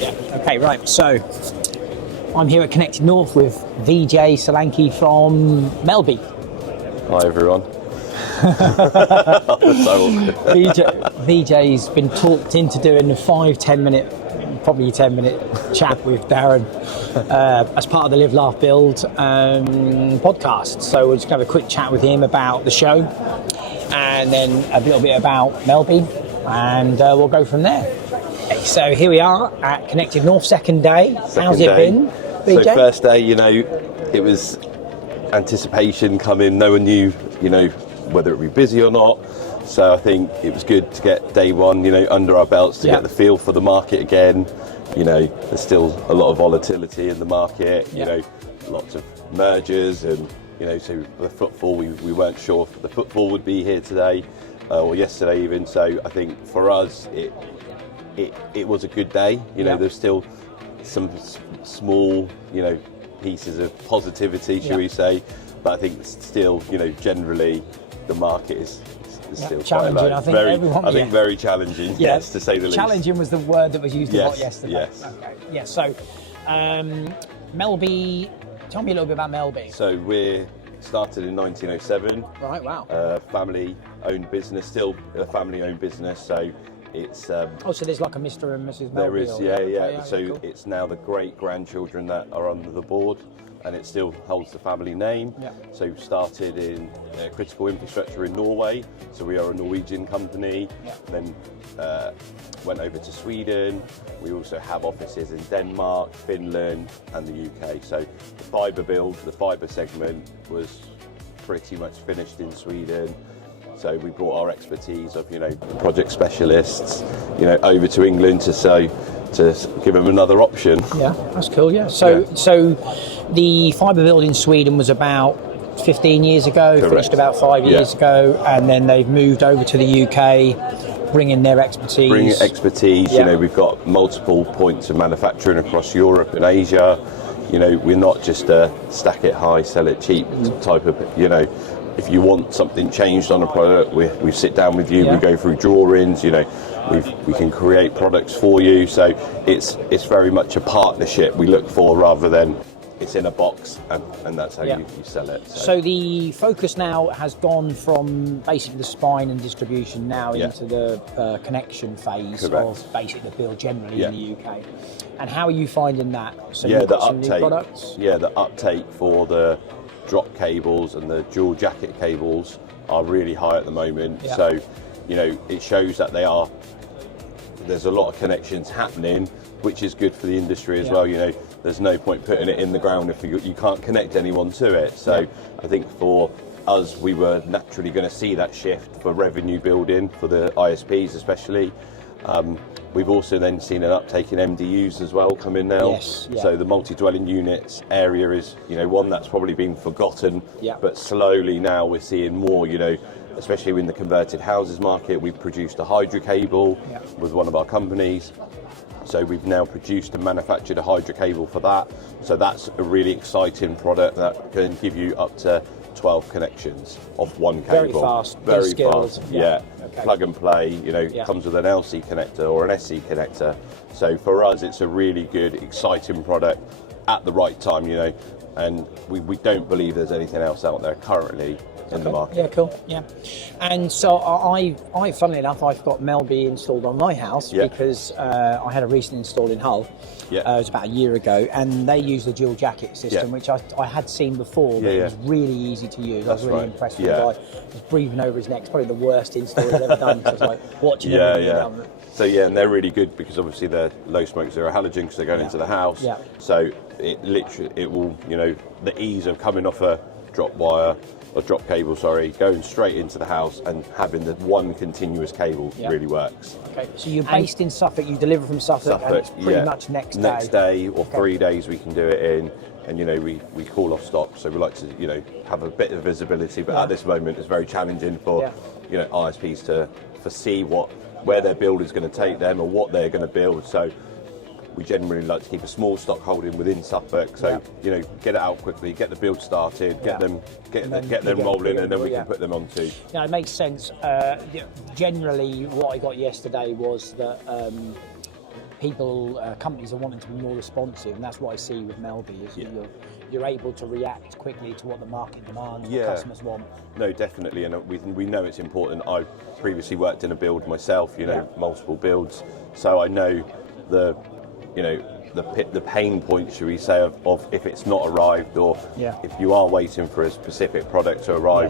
Yeah. Okay, right. So I'm here at Connected North with Vijay Solanki from Melbye. Hi everyone. Vijay's been talked into doing a 5-10 minute, probably 10-minute chat with Darren as part of the Live, Laugh, Build podcast. So we're just going to have a quick chat with him about the show and then a little bit about Melbye, and we'll go from there. So here we are at Connected North, second day. How's it been, Vijay? So first day, it was anticipation coming. No one knew, whether it would be busy or not. So I think it was good to get day one, under our belts to get the feel for the market again. There's still a lot of volatility in the market, lots of mergers and, so the footfall, we weren't sure if the footfall would be here today or yesterday even. So I think for us, it was a good day. There's still some small, pieces of positivity, shall we say, but I think still, generally the market is still challenging. Quite low. I think very challenging, yes, to say the least. Challenging was the word that was used a lot yesterday. Yes. Okay. Yeah. So, Melbye. Tell me a little bit about Melbye. So we started in 1907. Right. Wow. Family-owned business, still a family-owned business. So it's. So there's like a Mr. and Mrs. Melbye. There is, yeah. So cool. it's now the great-grandchildren that are under the board, and it still holds the family name. Yeah. So started in critical infrastructure in Norway, so we are a Norwegian company. Yeah. Then went over to Sweden. We also have offices in Denmark, Finland and the UK. So the fibre build, the fibre segment was pretty much finished in Sweden. So we brought our expertise of, project specialists, over to England to give them another option. Yeah, that's cool. Yeah. So the fibre build in Sweden was about 15 years ago. Correct. Finished about 5 years ago, and then they've moved over to the UK, bringing their expertise. We've got multiple points of manufacturing across Europe and Asia. We're not just a stack it high, sell it cheap type of. If you want something changed on a product, we sit down with you. We go through drawings. We can create products for you. So it's very much a partnership we look for rather than it's in a box and that's how you sell it. So the focus now has gone from basically the spine and distribution now into the connection phase of basically the build generally in the UK. And how are you finding that? So you've got some new products? Yeah, the uptake for the drop cables and the dual jacket cables are really high at the moment. Yeah. So, it shows that there's a lot of connections happening, which is good for the industry as well. There's no point putting it in the ground if you can't connect anyone to it. So I think for us, we were naturally going to see that shift for revenue building for the ISPs especially. We've also then seen an uptake in MDUs as well come in now. Yes, yeah. So the multi-dwelling units area is, one that's probably been forgotten, but slowly now we're seeing more, especially in the converted houses market. We've produced a hydro cable with one of our companies. So we've now produced and manufactured a hydro cable for that. So that's a really exciting product that can give you up to 12 connections of one cable. Very fast. Yeah. Okay. Plug and play, comes with an LC connector or an SC connector. So for us, it's a really good, exciting product at the right time, and we don't believe there's anything else out there currently in the market. Yeah, cool. Yeah. And so I funnily enough, I've got Melbye installed on my house because I had a recent install in Hull. It was about a year ago, and they use the dual jacket system, which I had seen before, but it was really easy to use. I was really impressed with the guy. He was breathing over his neck. It's probably the worst install he's ever done. So I was like watching him. So and they're really good because obviously they're low smoke, zero halogen because they're going into the house. Yeah. So it will, the ease of coming off a drop wire or drop cable, going straight into the house and having the one continuous cable really works. Okay, so you're based in Suffolk, you deliver from Suffolk and it's pretty much next day? Next day or 3 days we can do it in, and we call off stock, so we like to have a bit of visibility, but at this moment it's very challenging for ISPs to foresee where their build is going to take them or what they're going to build. So we generally like to keep a small stock holding within Suffolk, so get it out quickly, get the build started, get them rolling, and then we can put them onto. Yeah, it makes sense. Generally, what I got yesterday was that people, companies are wanting to be more responsive, and that's what I see with Melbye. Is you're able to react quickly to what the market demands, what customers want. No, definitely, and we know it's important. I previously worked in a build myself, multiple builds, so I know the pain point, should we say, of if it's not arrived, or if you are waiting for a specific product to arrive,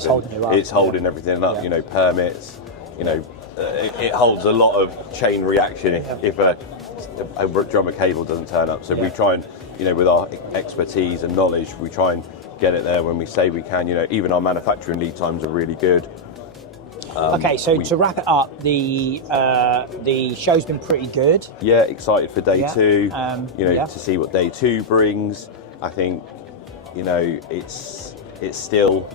it's holding everything up. Permits. It holds a lot of chain reaction if a drummer cable doesn't turn up. So we try and, with our expertise and knowledge, we try and get it there when we say we can. Even our manufacturing lead times are really good. Okay, so to wrap it up, the show's been pretty good. Yeah, excited for day two. To see what day two brings. I think, it's still.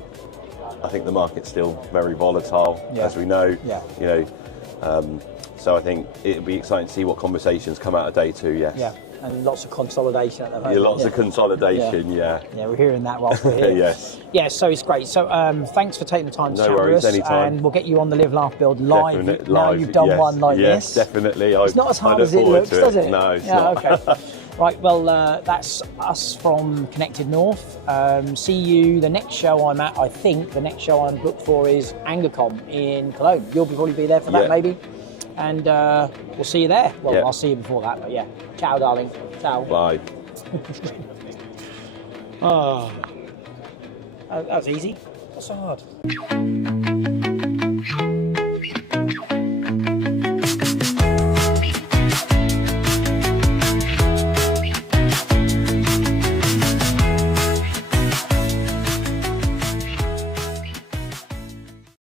I think the market's still very volatile, as we know. So I think it'll be exciting to see what conversations come out of day two. Yes. Yeah, and lots of consolidation at the moment. Lots of consolidation. Yeah, we're hearing that whilst we're here. Yes. Yeah, so it's great. So thanks for taking the time to chat with us. Anytime. And we'll get you on the Live, Laugh, Build live. Definitely, now you've done one like this. Yes, definitely. It's not as hard as it looks, does it? No, it's not. Okay. Right, well, that's us from Connected North. See you the next show I'm at. I think the next show I'm booked for is AngerCom in Cologne. You'll probably be there for that, maybe. And we'll see you there. Well, I'll see you before that, but ciao, darling. Ciao. Bye. That was easy. That's so hard.